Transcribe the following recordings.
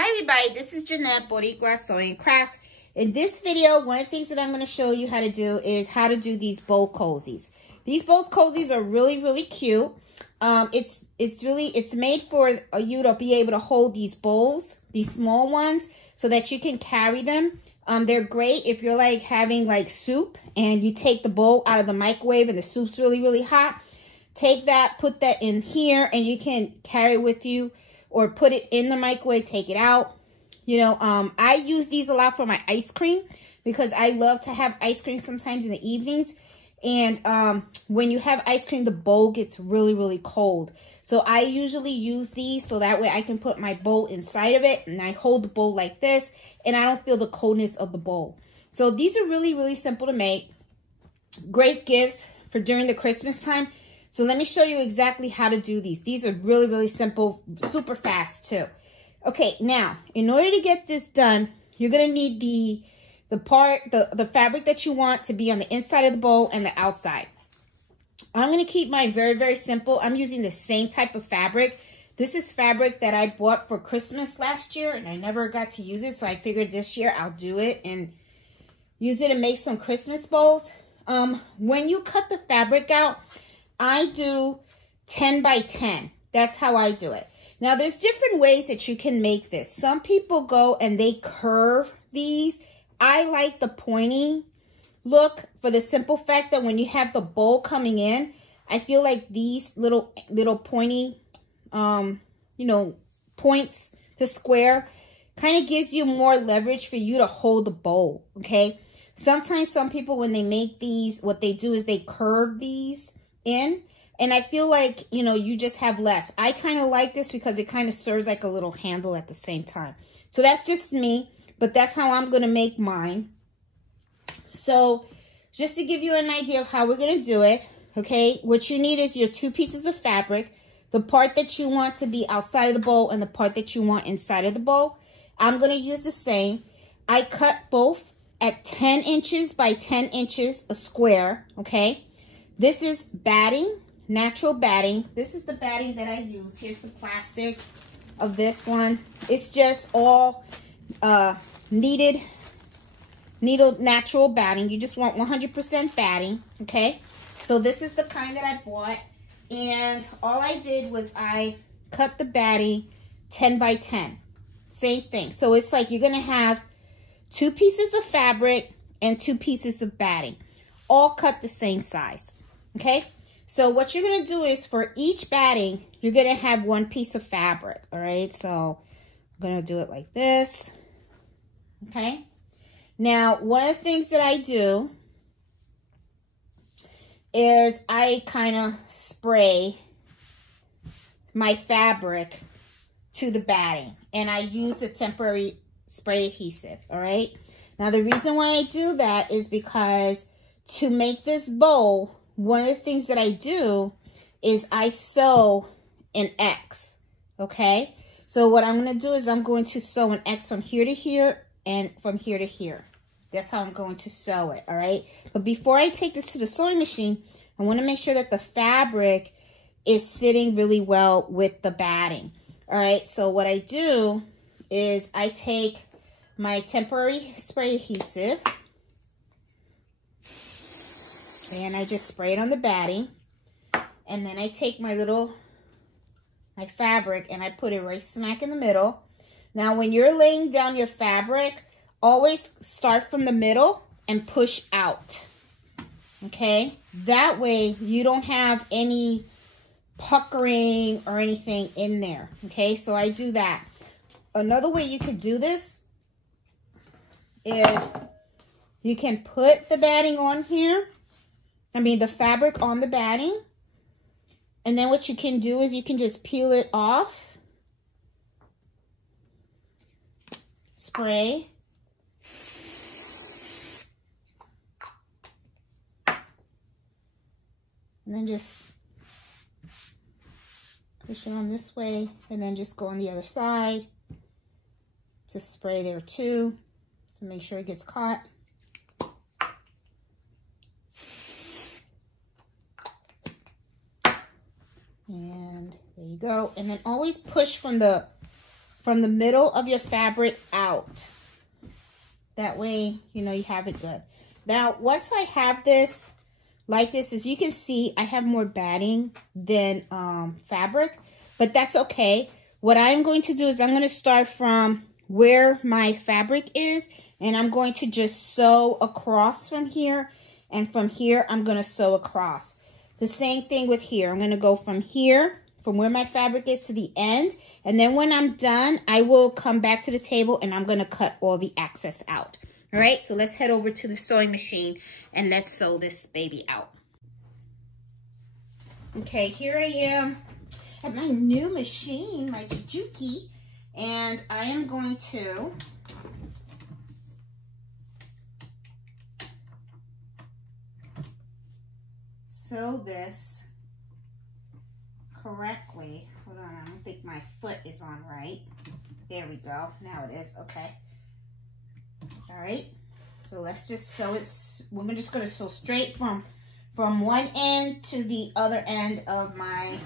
Hi everybody, this is Jeanette, Boricua Sewing Crafts. In this video, one of the things that I'm going to show you how to do is how to do these bowl cozies. These bowl cozies are really cute. It's made for you to be able to hold these bowls, these small ones, so that you can carry them. They're great if you're like having like soup and you take the bowl out of the microwave and the soup's really hot. Take that, put that in here, and you can carry it with you. Or put it in the microwave, take it out. You know, I use these a lot for my ice cream because I love to have ice cream sometimes in the evenings. And when you have ice cream, the bowl gets really cold. So I usually use these so that way I can put my bowl inside of it. And I hold the bowl like this and I don't feel the coldness of the bowl. So these are really simple to make. Great gifts for during the Christmas time. So let me show you exactly how to do these. These are really simple, super fast too. Okay, now, in order to get this done, you're going to need the fabric that you want to be on the inside of the bowl and the outside. I'm going to keep mine very simple. I'm using the same type of fabric. This is fabric that I bought for Christmas last year, and I never got to use it, so I figured this year I'll do it and use it to make some Christmas bowls. When you cut the fabric out, I do 10 by 10. That's how I do it. Now, there's different ways that you can make this. Some people go and they curve these. I like the pointy look for the simple fact that when you have the bowl coming in, I feel like these little pointy, you know, points to square kind of gives you more leverage for you to hold the bowl, okay? Sometimes some people, when they make these, what they do is they curve these in, and I feel like, you know, you just have less. I kind of like this because it kind of serves like a little handle at the same time. So that's just me, but that's how I'm going to make mine. So just to give you an idea of how we're going to do it, okay, what you need is your 2 pieces of fabric, the part that you want to be outside of the bowl and the part that you want inside of the bowl. I'm going to use the same. I cut both at 10 inches by 10 inches a square, okay? This is batting, natural batting. This is the batting that I use. Here's the plastic of this one. It's just all needled natural batting. You just want 100% batting, okay? So this is the kind that I bought. And all I did was I cut the batting 10 by 10. Same thing. So it's like you're going to have 2 pieces of fabric and 2 pieces of batting. All cut the same size. Okay, so what you're going to do is for each batting, you're going to have 1 piece of fabric. All right, so I'm going to do it like this. Okay, now one of the things that I do is I kind of spray my fabric to the batting, and I use a temporary spray adhesive. All right, now the reason why I do that is because to make this bowl, one of the things that I do is I sew an X, okay? So what I'm going to do is I'm going to sew an X from here to here and from here to here. That's how I'm going to sew it, all right? But before I take this to the sewing machine, I want to make sure that the fabric is sitting really well with the batting, all right? So what I do is I take my temporary spray adhesive, and I just spray it on the batting. And then I take my fabric and I put it right smack in the middle. Now, when you're laying down your fabric, always start from the middle and push out. Okay? That way you don't have any puckering or anything in there. Okay? So I do that. Another way you could do this is you can put the batting on here. The fabric on the batting. And then what you can do is you can just peel it off. Spray. And then just push it on this way. And then just go on the other side. Just spray there too, to make sure it gets caught. And there you go. And then always push from the from the middle of your fabric out. That way, you know, you have it good. Now, once I have this like this, as you can see, I have more batting than fabric, but that's okay. What I'm going to do is I'm going to start from where my fabric is, and I'm going to just sew across from here, and from here, I'm going to sew across. The same thing with here. I'm going to go from here, from where my fabric is to the end, and then when I'm done, I will come back to the table and I'm going to cut all the excess out. All right, so let's head over to the sewing machine and let's sew this baby out. Okay, here I am at my new machine, my Jujuki, and I am going to sew this correctly. Hold on, I don't think my foot is on right. There we go, now it is, okay. All right, so let's just sew it. We're just going to sew straight from one end to the other end of my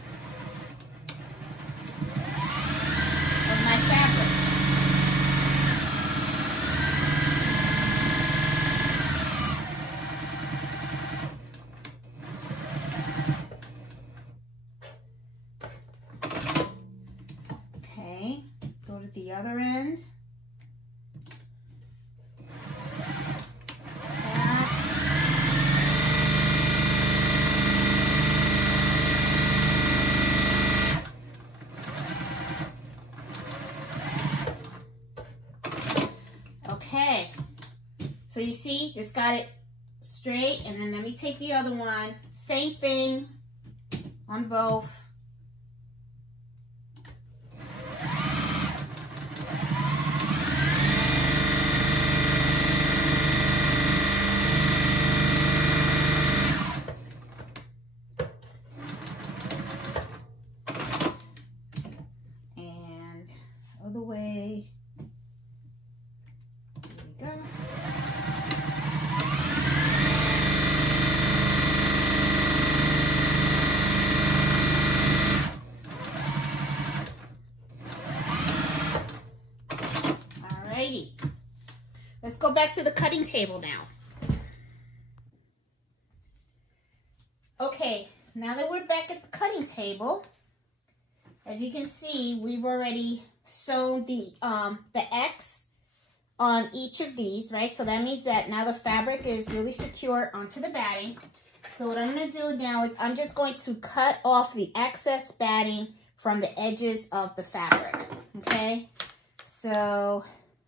fabric. Okay, go to the other end. Okay, so you see, just got it straight, and then let me take the other one. Same thing on both. And other way. Go. Alrighty, let's go back to the cutting table now. Okay, now that we're back at the cutting table, as you can see, we've already sewn the X on each of these, right? So that means that now the fabric is really secure onto the batting. So what I'm going to do now is I'm just going to cut off the excess batting from the edges of the fabric, okay? So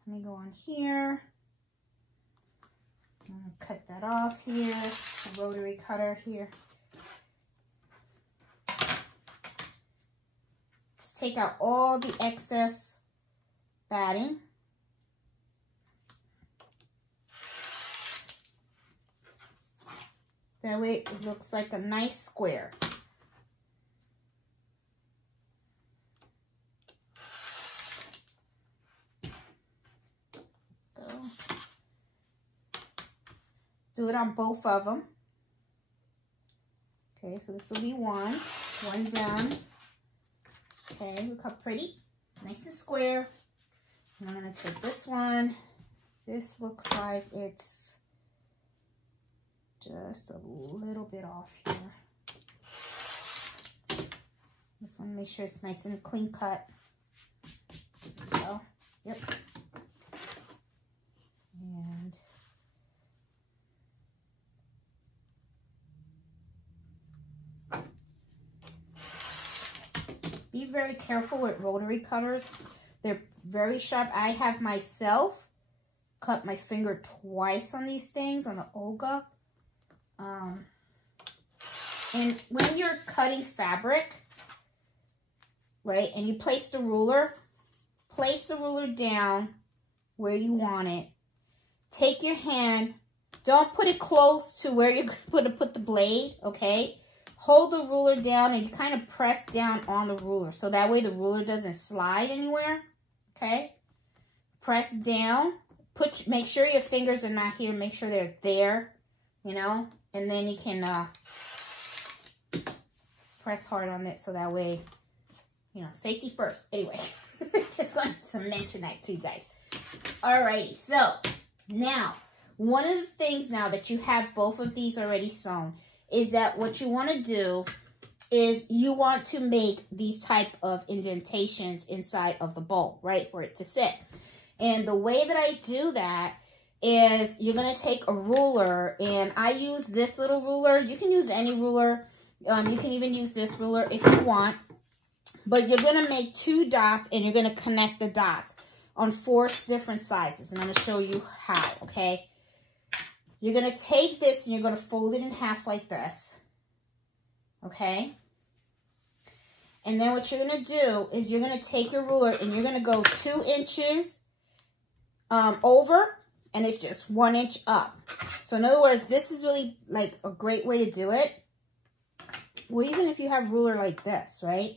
let me go on here. I'm going to cut that off here, the rotary cutter here. Just take out all the excess batting. That way it looks like a nice square. Go. Do it on both of them. Okay, so this will be one done. Okay, look how pretty, nice and square. And I'm gonna take this one. This looks like it's just a little bit off here. Just want to make sure it's nice and clean cut. So, yep. And be very careful with rotary cutters. They're very sharp. I have myself cut my finger twice on these things, on the Olga. And when you're cutting fabric, right, and you place the ruler down where you want it. Take your hand, don't put it close to where you're going to put the blade, okay? Hold the ruler down and you kind of press down on the ruler, so that way the ruler doesn't slide anywhere, okay? Press down, make sure your fingers are not here, make sure they're there, you know, and then you can press hard on it so that way you know, safety first. Anyway, just wanted to mention that to you guys. Alrighty, so now, one of the things now that you have both of these already sewn is that what you want to do is you want to make these type of indentations inside of the bowl, right, for it to sit. And the way that I do that is you're going to take a ruler, and I use this little ruler. You can use any ruler. You can even use this ruler if you want. But you're going to make 2 dots, and you're going to connect the dots on 4 different sizes. And I'm going to show you how, okay? You're going to take this, and you're going to fold it in half like this, okay? And then what you're going to do is you're going to take your ruler, and you're going to go 2 inches over, and it's just 1 inch up. So in other words, this is really like a great way to do it. Well, even if you have ruler like this, right?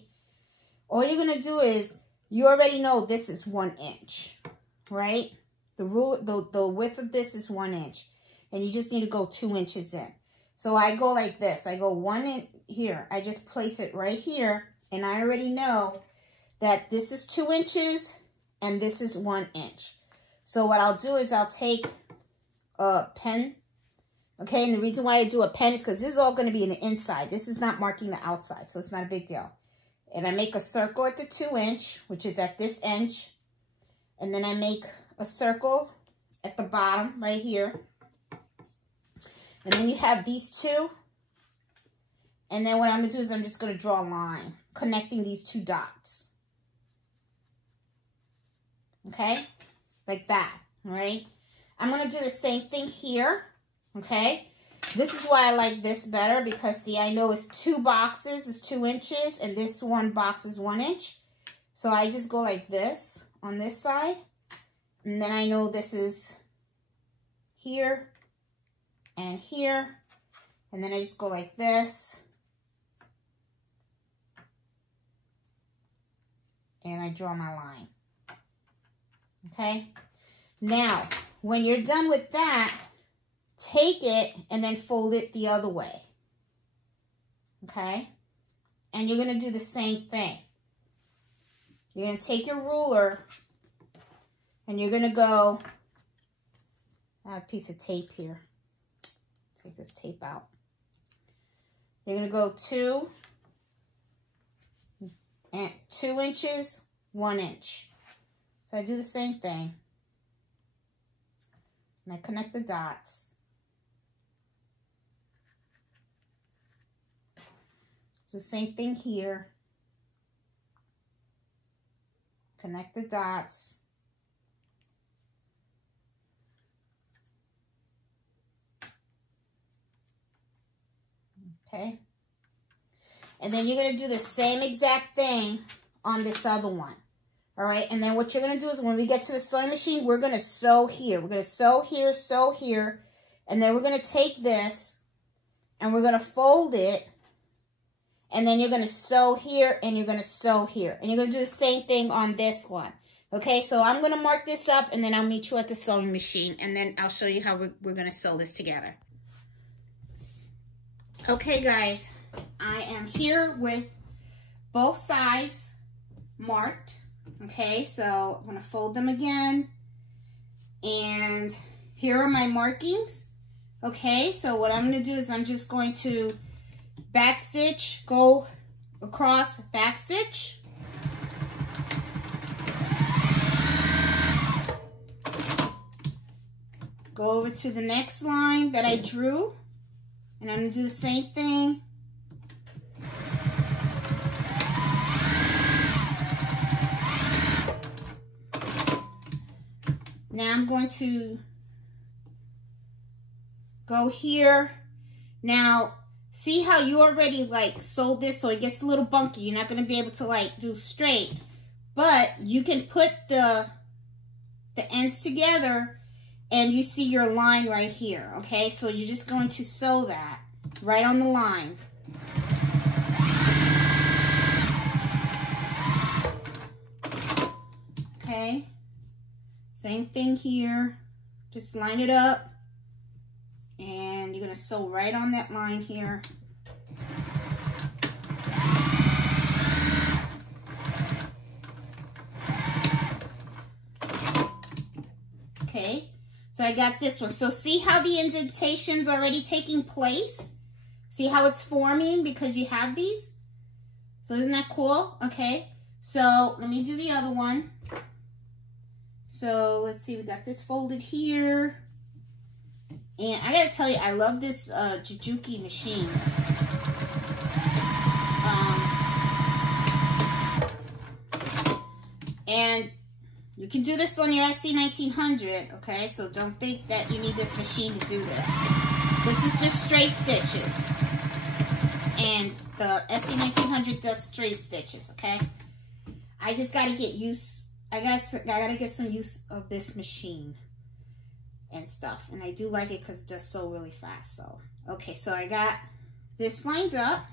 All you're going to do is, you already know this is 1 inch, right? The ruler, the width of this is 1 inch. And you just need to go 2 inches in. So I go like this. I go 1 inch here. I just place it right here. And I already know that this is 2 inches and this is 1 inch. So what I'll do is I'll take a pen, okay? And the reason why I do a pen is because this is all going to be in the inside. This is not marking the outside, so it's not a big deal. And I make a circle at the 2 inch, which is at this inch. And then I make a circle at the bottom right here. And then you have these 2. And then what I'm going to do is I'm just going to draw a line connecting these 2 dots. Okay? Like that, all right? I'm going to do the same thing here, okay? This is why I like this better because, see, I know it's 2 boxes is 2 inches, and this one box is 1 inch. So I just go like this on this side, and then I know this is here and here, and then I just go like this, and I draw my line. Okay, now when you're done with that, take it and then fold it the other way. Okay, and you're going to do the same thing. You're going to take your ruler and you're going to go, I have a piece of tape here. Take this tape out. You're going to go 2 inches, 1 inch. So I do the same thing. And I connect the dots. It's the same thing here. Connect the dots. Okay. And then you're going to do the same exact thing on this other one. All right, and then what you're going to do is when we get to the sewing machine, we're going to sew here. We're going to sew here, and then we're going to take this, and we're going to fold it, and then you're going to sew here, and you're going to sew here. And you're going to do the same thing on this one. Okay, so I'm going to mark this up, and then I'll meet you at the sewing machine, and then I'll show you how we're going to sew this together. Okay, guys, I am here with both sides marked. Okay, so I'm going to fold them again, and here are my markings. Okay, so what I'm going to do is I'm just going to backstitch, go across, backstitch. Go over to the next line that I drew, and I'm going to do the same thing. Now I'm going to go here. Now, see how you already like sewed this so it gets a little bunky. You're not going to be able to like do straight. But you can put the ends together and you see your line right here. Okay, so you're just going to sew that right on the line. Okay. Same thing here, just line it up, and you're going to sew right on that line here. okay? So I got this one. So see how the indentation's already taking place? See how it's forming because you have these? So isn't that cool? Okay, so let me do the other one. So let's see, we got this folded here. And I gotta tell you, I love this Jujuki machine. And you can do this on your SC1900, okay? So don't think that you need this machine to do this. This is just straight stitches. And the SC1900 does straight stitches, okay? I just gotta get used, I gotta get some use of this machine and stuff. And I do like it because it does sew really fast, so. Okay, so I got this lined up.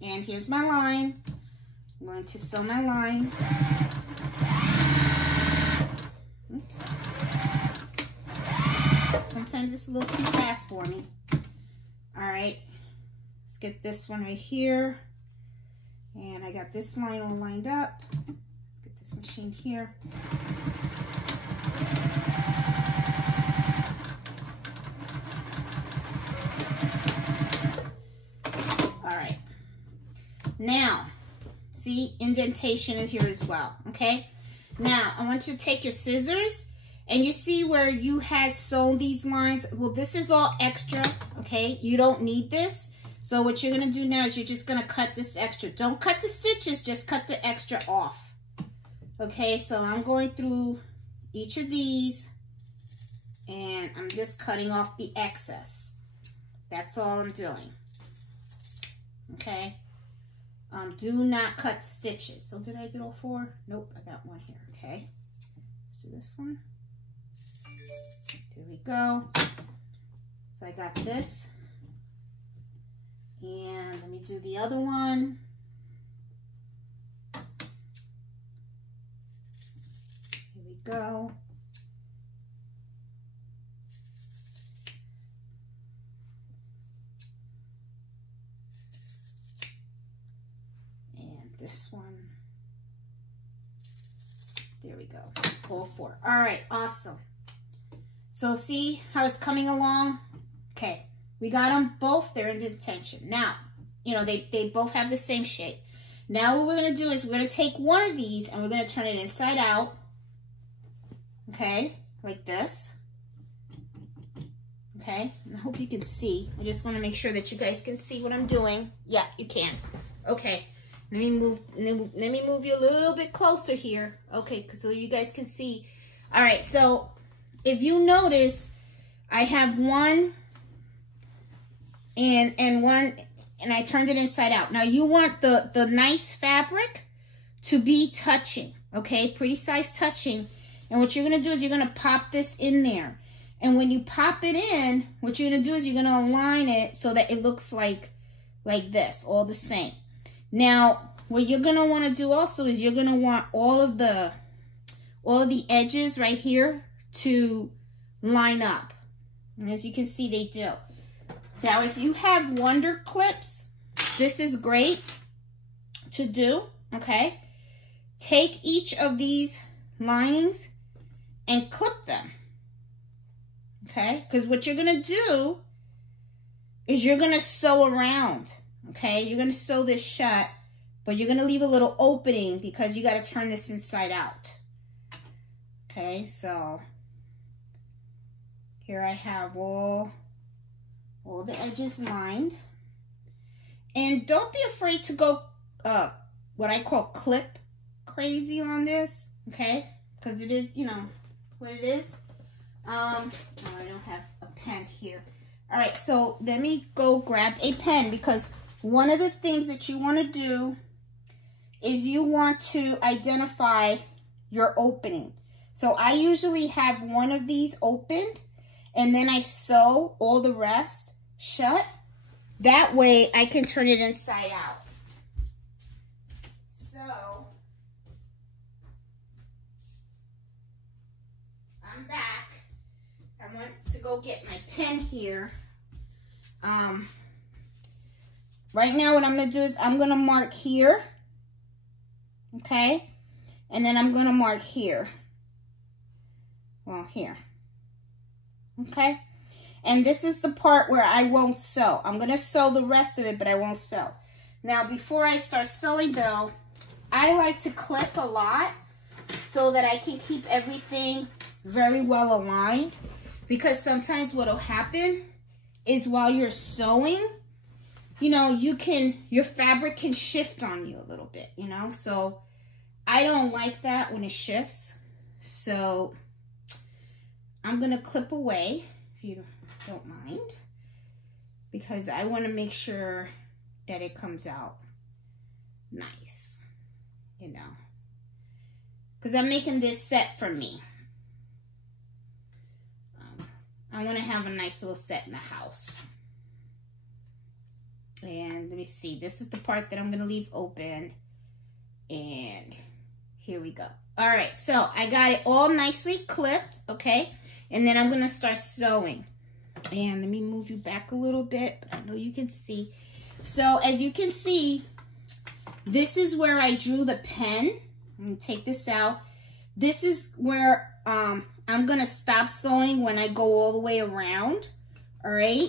And here's my line. I'm going to sew my line. Oops. Sometimes it's a little too fast for me. All right, let's get this one right here. And I got this line all lined up. Let's get this machine here. All right. Now, see, indentation is here as well, okay? Now, I want you to take your scissors, and you see where you had sewn these lines? Well, this is all extra, okay? You don't need this. So what you're gonna do now is you're just gonna cut this extra. Don't cut the stitches, just cut the extra off. Okay, so I'm going through each of these, and I'm just cutting off the excess. That's all I'm doing, okay? Do not cut stitches. So did I do all four? Nope, I got one here, okay? Let's do this one. Here we go. So I got this. And let me do the other one. Here we go. This one. There we go. All four. All right, awesome. So see how it's coming along? Okay, we got them both. They're in indentation. Now, you know, they both have the same shape. Now what we're going to do is we're going to take one of these and we're going to turn it inside out. Okay, like this. Okay, I hope you can see. I just want to make sure that you guys can see what I'm doing. Yeah, you can. Okay. Let me move you a little bit closer here. Okay, so you guys can see. All right, so if you notice, I have one and one, and I turned it inside out. Now you want the nice fabric to be touching, okay? Pretty size touching. And what you're gonna do is you're gonna pop this in there. And when you pop it in, what you're gonna do is you're gonna align it so that it looks like this, all the same. Now, what you're going to want to do also is you're going to want all of the edges right here to line up. And as you can see, they do. Now, if you have wonder clips, this is great to do, okay? Take each of these linings and clip them, okay? Because what you're going to do is you're going to sew around. Okay, you're going to sew this shut, but you're going to leave a little opening because you got to turn this inside out. Okay, so here I have all the edges lined. And don't be afraid to go what I call clip crazy on this, okay? Because it is, you know, what it is. Oh, I don't have a pen here. All right, so let me go grab a pen because one of the things that you want to do is you want to identify your opening. So I usually have one of these opened and then I sew all the rest shut. That way I can turn it inside out. So I'm back. I want to go get my pen here. Right now what I'm going to do is I'm going to mark here, okay? And then I'm going to mark here. Well, here, okay? And this is the part where I won't sew. I'm going to sew the rest of it, but I won't sew. Now, before I start sewing, though, I like to clip a lot so that I can keep everything very well aligned. Because sometimes what will happen is while you're sewing, you know, your fabric can shift on you a little bit, you know? So I don't like that when it shifts. So I'm going to clip away, if you don't mind, because I want to make sure that it comes out nice, you know, because I'm making this set for me. I want to have a nice little set in the house. And let me see, this is the part that I'm going to leave open, and here we go. All right, so I got it all nicely clipped, okay? And then I'm going to start sewing. And let me move you back a little bit, but I know you can see. So as you can see, this is where I drew the pen. I'm going to take this out. This is where I'm going to stop sewing when I go all the way around, all right?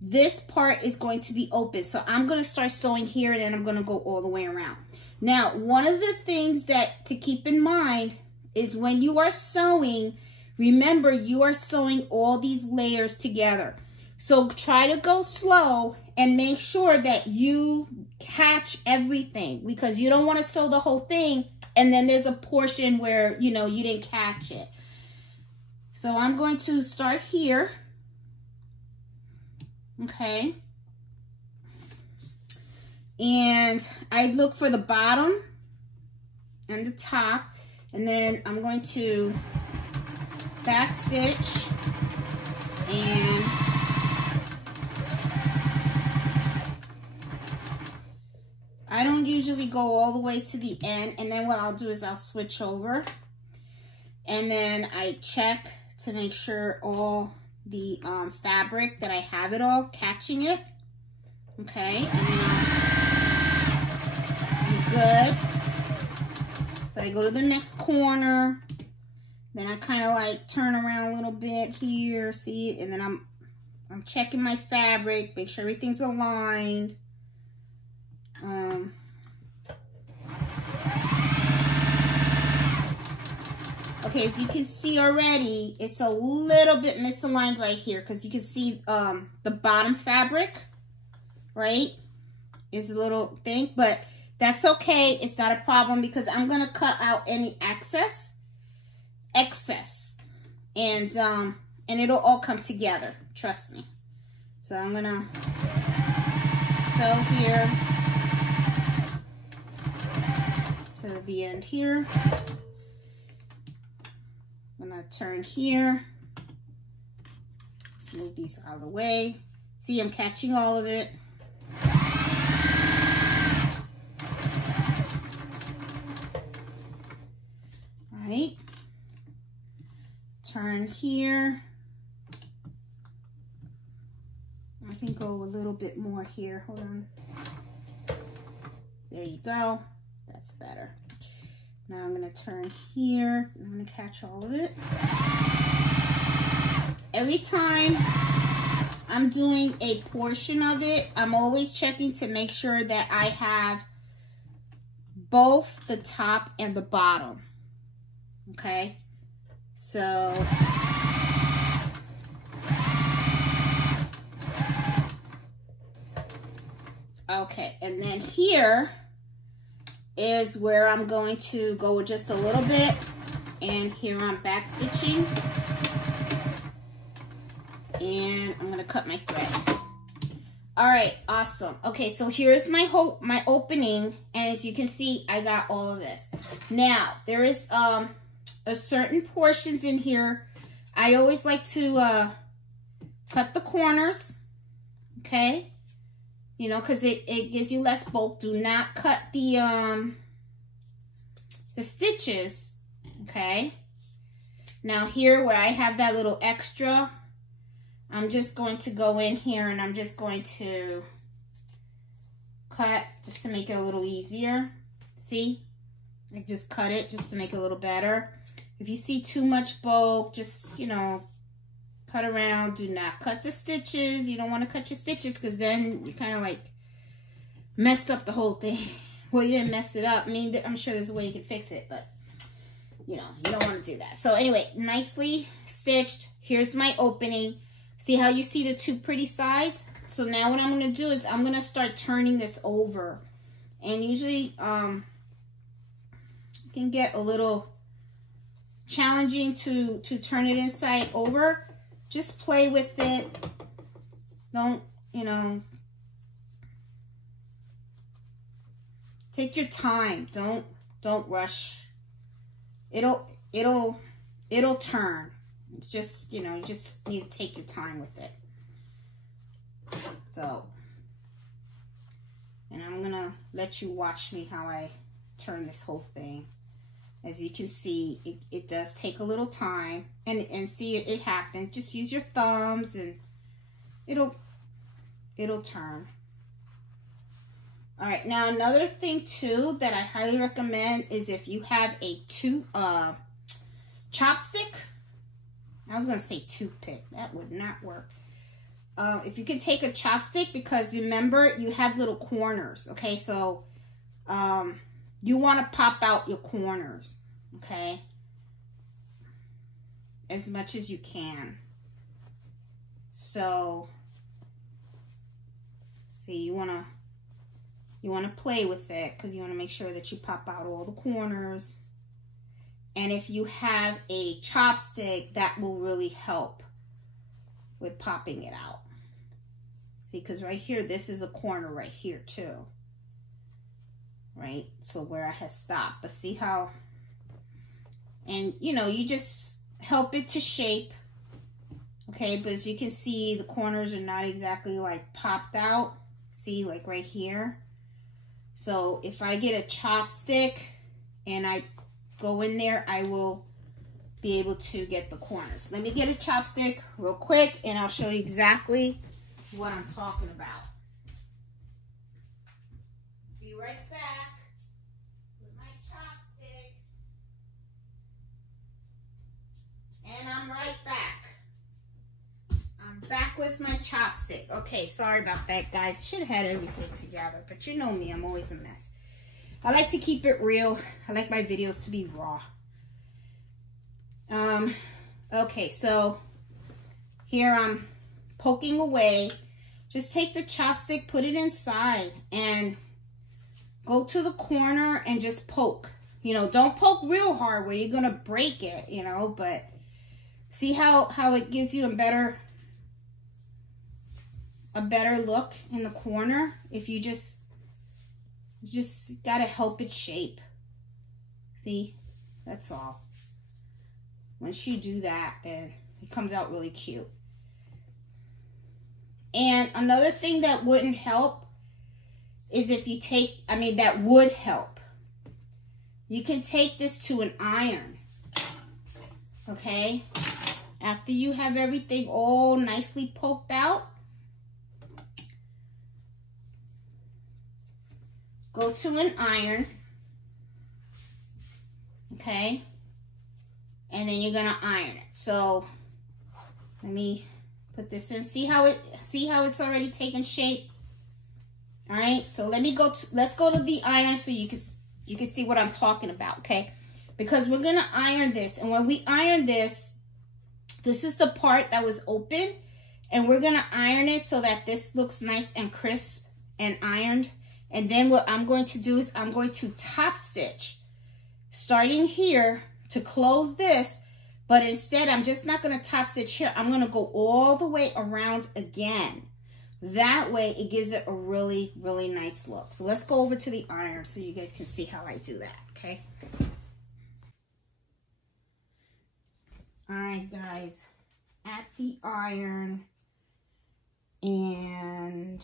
This part is going to be open. So I'm going to start sewing here, and then I'm going to go all the way around. Now, one of the things that to keep in mind is when you are sewing, remember you are sewing all these layers together. So try to go slow and make sure that you catch everything, because you don't want to sew the whole thing and then there's a portion where, you know, you didn't catch it. So I'm going to start here. Okay. And I look for the bottom and the top, and then I'm going to back stitch and I don't usually go all the way to the end, and then what I'll do is I'll switch over and then I check to make sure all the fabric that I have it all catching it. Okay, and then I'm good. So I go to the next corner, then I kind of like turn around a little bit here, see, and then I'm checking my fabric, make sure everything's aligned. Okay, as you can see already, it's a little bit misaligned right here, because you can see the bottom fabric, right, is a little thing, but that's okay. It's not a problem, because I'm going to cut out any excess, and it'll all come together, trust me. So I'm going to sew here to the end here. I'm going to turn here. Let's move these out of the way. See, I'm catching all of it. All right. Turn here. I can go a little bit more here. Hold on. There you go. That's better. Now I'm going to turn here. I'm going to catch all of it. Every time I'm doing a portion of it, I'm always checking to make sure that I have both the top and the bottom. Okay? So okay, and then here is where I'm going to go just a little bit, and here I'm back stitching, and I'm gonna cut my thread. All right, awesome. Okay, so here's my opening, and as you can see, I got all of this. Now there is a certain portions in here. I always like to cut the corners, okay? You know, because it gives you less bulk. Do not cut the stitches, okay? Now here where I have that little extra, I'm just going to go in here and I'm just going to cut just to make it a little easier. See? I just cut it just to make it a little better. If you see too much bulk, just, you know, cut around. Do not cut the stitches. You don't want to cut your stitches because then you kind of like messed up the whole thing. Well, you didn't mess it up. I mean, I'm sure there's a way you can fix it, but you know, you don't want to do that. So anyway, nicely stitched. Here's my opening. See how you see the two pretty sides? So now what I'm going to do is I'm going to start turning this over. And usually it can get a little challenging to turn it inside over. Just play with it. Don't, you know, take your time. Don't rush. It'll turn. It's just, you know, you just need to take your time with it. So, and I'm gonna let you watch me how I turn this whole thing. As you can see, it does take a little time, and see it happens. Just use your thumbs and it'll turn. All right, now another thing too that I highly recommend is if you have a chopstick. I was gonna say toothpick. That would not work. If you can take a chopstick, because remember you have little corners. Okay, so you want to pop out your corners. Okay, as much as you can. So see, you want to play with it because you want to make sure that you pop out all the corners. And if you have a chopstick, that will really help with popping it out. See, because right here, this is a corner right here too. Right? So where I had stopped. But see how, and you know, you just help it to shape. Okay, but as you can see, the corners are not exactly like popped out. See, like right here. So if I get a chopstick and I go in there, I will be able to get the corners. Let me get a chopstick real quick and I'll show you exactly what I'm talking about. Be right back with my chopstick. And I'm right back. I'm back with my chopstick. Okay, sorry about that, guys. I should have had everything together, but you know me, I'm always a mess. I like to keep it real. I like my videos to be raw. Okay, so here I'm poking away. Just take the chopstick, put it inside, and go to the corner and just poke. You know, don't poke real hard where you're gonna break it, you know, but see how it gives you a better look in the corner if you just gotta help it shape. See, that's all. Once you do that, then it comes out really cute. And another thing that wouldn't help is if you take, that would help. You can take this to an iron. Okay? After you have everything all nicely poked out, go to an iron, okay, and then you're gonna iron it. So let me put this in. See how it's already taken shape. All right. So let's go to the iron so you can see what I'm talking about. Okay, because we're gonna iron this, and when we iron this, this is the part that was open, and we're gonna iron it so that this looks nice and crisp and ironed. And then what I'm going to do is I'm going to top stitch starting here to close this, but instead I'm just not going to top stitch here. I'm going to go all the way around again. That way it gives it a really, really nice look. So let's go over to the iron so you guys can see how I do that, okay? All right, guys, at the iron, and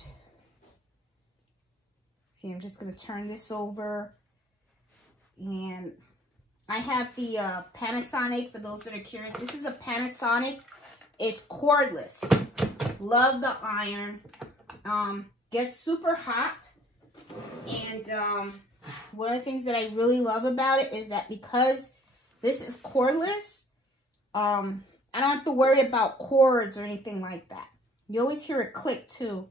see, I'm just going to turn this over, and I have the Panasonic, for those that are curious. This is a Panasonic. It's cordless. Love the iron. Gets super hot, and one of the things that I really love about it is that because this is cordless, I don't have to worry about cords or anything like that. You always hear a click too.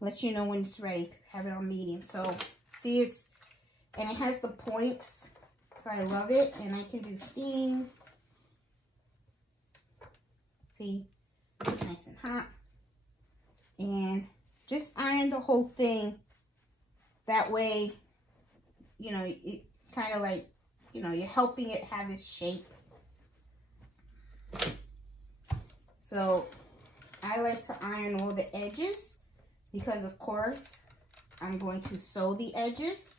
Lets you know when it's ready. I have it on medium. So see, and it has the points. So I love it. And I can do steam. See, nice and hot. And just iron the whole thing. That way, you know, it kind of like, you know, you're helping it have its shape. So I like to iron all the edges because, of course, I'm going to sew the edges,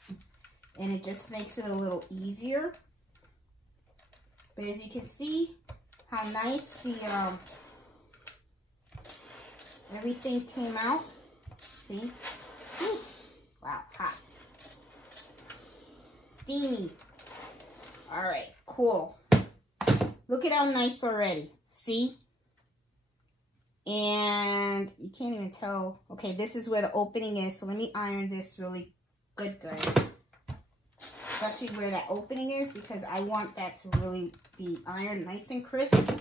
and it just makes it a little easier. But as you can see how nice the everything came out. See? Whew. Wow, hot. Steamy. All right, cool. Look at how nice already. See? And you can't even tell. Okay, this is where the opening is. So let me iron this really good. Especially where that opening is, because I want that to really be ironed nice and crisp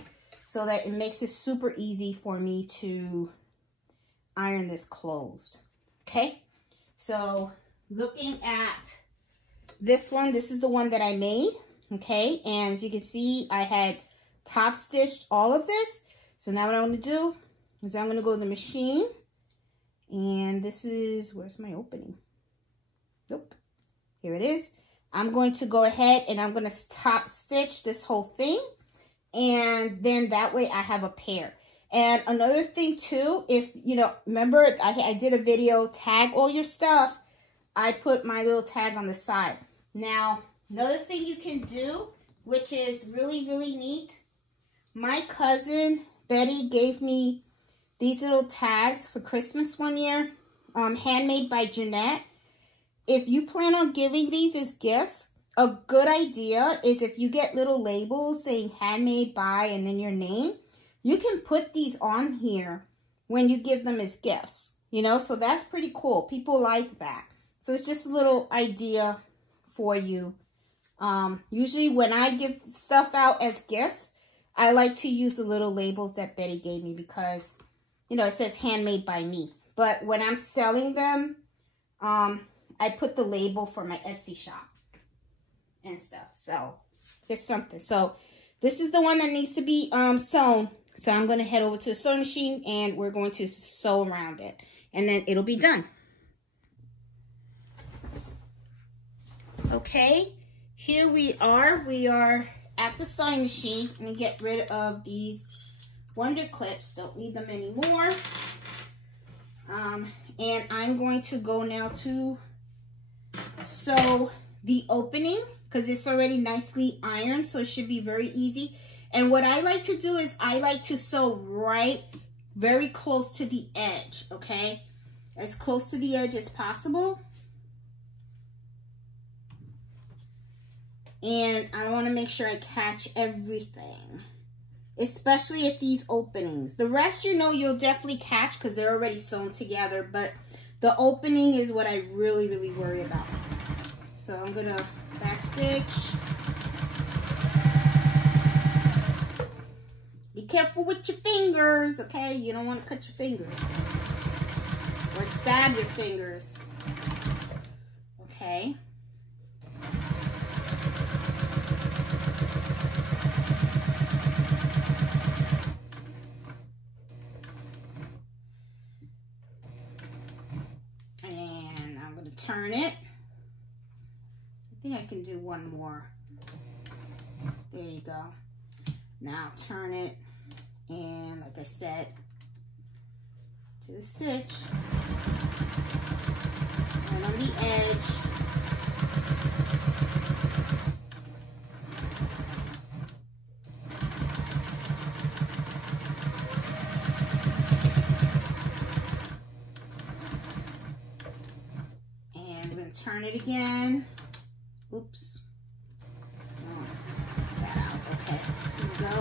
so that it makes it super easy for me to iron this closed. Okay? So looking at this one, this is the one that I made. Okay? And as you can see, I had top stitched all of this. So now what I'm going to do is I'm going to go to the machine, and this is, where's my opening? Nope. Here it is. I'm going to go ahead and I'm going to top stitch this whole thing, and then that way I have a pair. And another thing too, if, you know, remember I did a video, tag all your stuff. I put my little tag on the side. Now, another thing you can do, which is really, really neat, my cousin Betty gave me these little tags for Christmas one year, handmade by Jeanette. If you plan on giving these as gifts, a good idea is if you get little labels saying handmade by and then your name, you can put these on here when you give them as gifts, you know, so that's pretty cool. People like that. So it's just a little idea for you. Usually when I give stuff out as gifts, I like to use the little labels that Betty gave me because, you know, it says handmade by me. But when I'm selling them, I put the label for my Etsy shop and stuff. So just something. So this is the one that needs to be sewn. So I'm going to head over to the sewing machine and we're going to sew around it. And then it'll be done. Okay, here we are. We are at the sewing machine. Let me get rid of these wonder clips. Don't need them anymore. And I'm going to go now to sew the opening because it's already nicely ironed, so it should be very easy. And what I like to do is I like to sew right very close to the edge, okay? As close to the edge as possible. And I want to make sure I catch everything, especially at these openings. The rest, you know, you'll definitely catch because they're already sewn together, but the opening is what I really, really worry about. So I'm going to back stitch. Be careful with your fingers, okay? You don't want to cut your fingers or stab your fingers, okay? And I'm going to turn it. I think I can do one more. There you go. Now turn it, and like I said, to the stitch, and on the edge, and I'm going to turn it again. Oops. That out. Okay, here we go.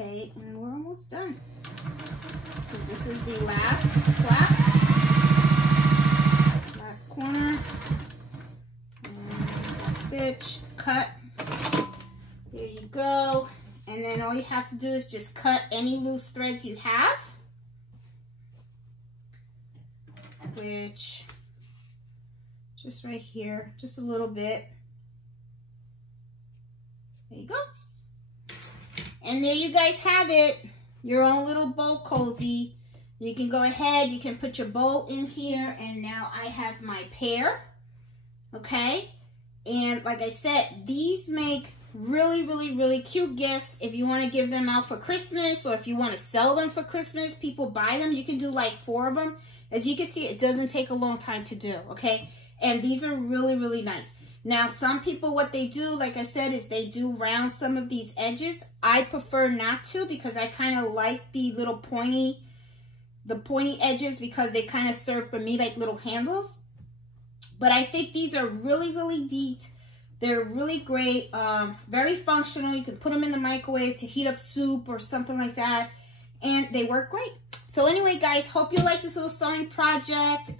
Okay, and we're almost done. Because this is the last flap. Last corner. And stitch, cut. There you go. And then all you have to do is just cut any loose threads you have. Which, just right here, just a little bit. There you go. And there you guys have it, your own little bow cozy. You can go ahead, you can put your bow in here, and now I have my pair, okay? And like I said, these make really, really, really cute gifts if you want to give them out for Christmas, or if you want to sell them for Christmas. People buy them. You can do like 4 of them. As you can see, it doesn't take a long time to do, okay? And these are really, really nice. Now, some people, what they do, like I said, is they do round some of these edges. I prefer not to, because I kind of like the little pointy edges, because they kind of serve for me like little handles. But I think these are really, really neat. They're really great, very functional. You can put them in the microwave to heat up soup or something like that, and they work great. So anyway, guys, hope you like this little sewing project.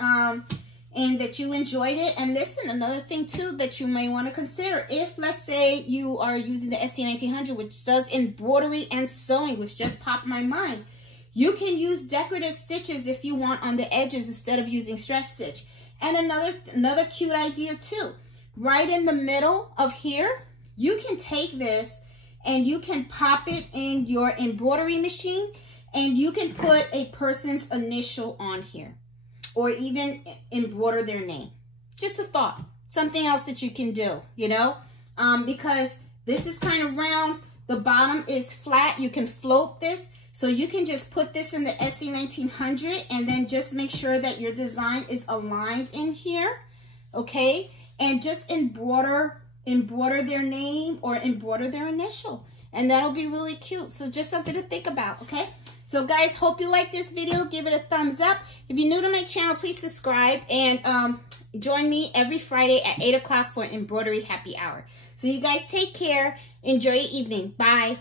And that you enjoyed it. And listen, another thing too that you may want to consider, if let's say you are using the SC1900, which does embroidery and sewing, which just popped my mind, you can use decorative stitches if you want on the edges instead of using stretch stitch. And another cute idea too, right in the middle of here, you can take this and you can pop it in your embroidery machine, and you can put a person's initial on here, or even embroider their name. Just a thought, something else that you can do, you know, because this is kind of round, the bottom is flat. You can float this, so you can just put this in the SC1900 and then just make sure that your design is aligned in here, okay? And just embroider their name or embroider their initial, and that'll be really cute. So just something to think about, okay? So guys, hope you like this video. Give it a thumbs up. If you're new to my channel, please subscribe, and join me every Friday at 8 o'clock for Embroidery Happy Hour. So you guys take care. Enjoy your evening. Bye.